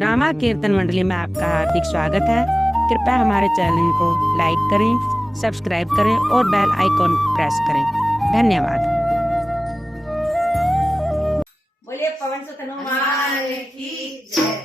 Drama कीर्तन मंडली में आपका हार्दिक स्वागत है। कृपया हमारे चैनल को लाइक करें, सब्सक्राइब करें और बेल आइकॉन प्रेस करें। धन्यवाद। बोलिए पवन सुत हनुमान की जय।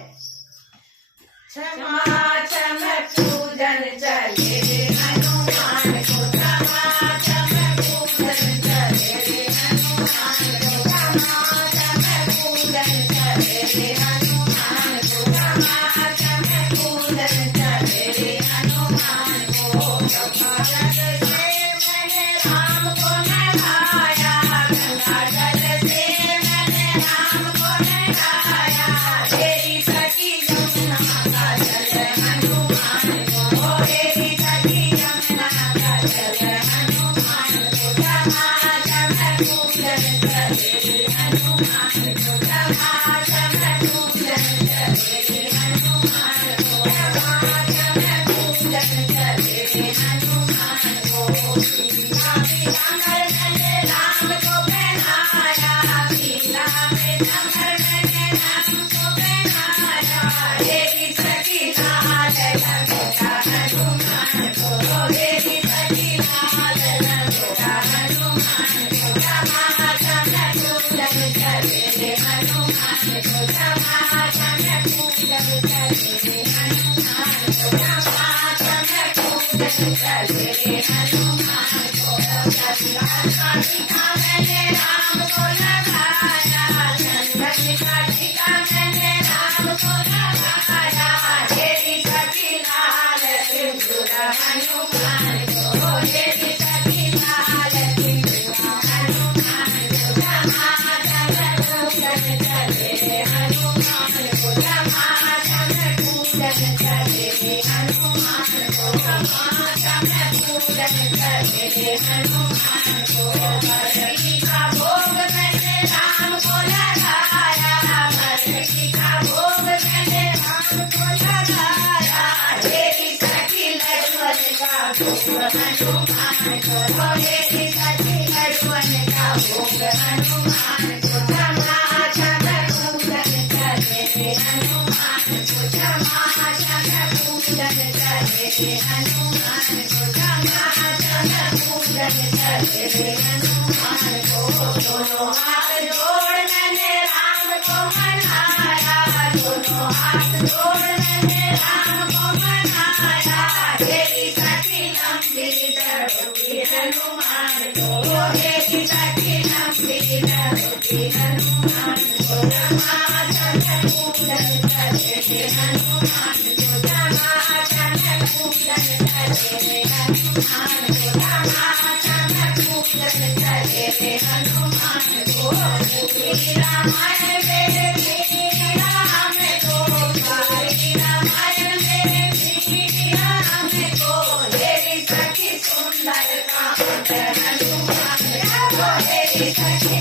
क्षमा क्षम पूजन चले रे हनुमान को, क्षमा क्षम पूजन चले रे हनुमान को, क्षमा क्षम पूजन चले रे हनुमान को, क्षमा क्षम पूजन चले रे हनुमान को। गंगाजल से मैंने राम को नहाया, गंगाजल से मैंने राम को नहाया, तेरी सखी यमुना का जल हनुमान को, तेरी सखी यमुना का जल हनुमान को। क्षमा क्षम पूजन चले रे हनुमान को, क्षमा क्षम पूजन चले रे हनुमान को, क्षमा क्षम पूजन चले रे हनुमान को। पीला पीताम्बर मैंने राम को पहनाया, पीला पीताम्बर मैंने राम को पहनाया, तेरी सखी लाल लंगोटा हनुमान को, तेरी सखी लाल लंगोटा हनुमान को। क्षमा क्षम पूजन चले रे हनुमान को, क्षमा क्षम पूजन चले रे हनुमान को, क्षमा क्षम पूजन चले रे हनुमान को। चंदन का मैंने राम को लगाया, चंदन का टीका मैंने राम को लगाया, तेरी सखी लाल सिंदूर हनुमान को, तेरी सखी लाल सिंदूर हनुमान को। क्षमा क्षम पूजन चले रे हनुमान को, क्षमा क्षम पूजन चले रे हनुमान को, क्षमा क्षम पूजन चले रे हनुमान को। बरगी का भोग मैंने राम को लगाया, बरगी का भोग मैंने राम को लगाया, तेरी सखी लक्ष्मण का भोग हनुमान को, तेरी सखी लक्ष्मण का भोग हनुमान को। क्षमा क्षम पूजन चले रे हनुमान को, क्षमा क्षम पूजन चले रे हनुमान को, क्षमा क्षम पूजन चले रे हनुमान को। दोनों हाथ जोड़ मैंने राम को मनाया, दोनों हाथ जोड़ मैंने राम को मनाया, तेरी सखी लंबी डोरी हनुमान को, तेरी सखी लंबी डोरी हनुमान को। क्षमा क्षम पूजन चले रे हनुमान को, क्षमा क्षम पूजन चले रे हनुमान को, क्षमा क्षम पूजन चले रे हनुमान को। श्री रामायण मेरे श्री राम को, श्री रामायण मेरे श्री राम को, तेरी सखी सुंदर कांत हनुमान को, तेरी सखी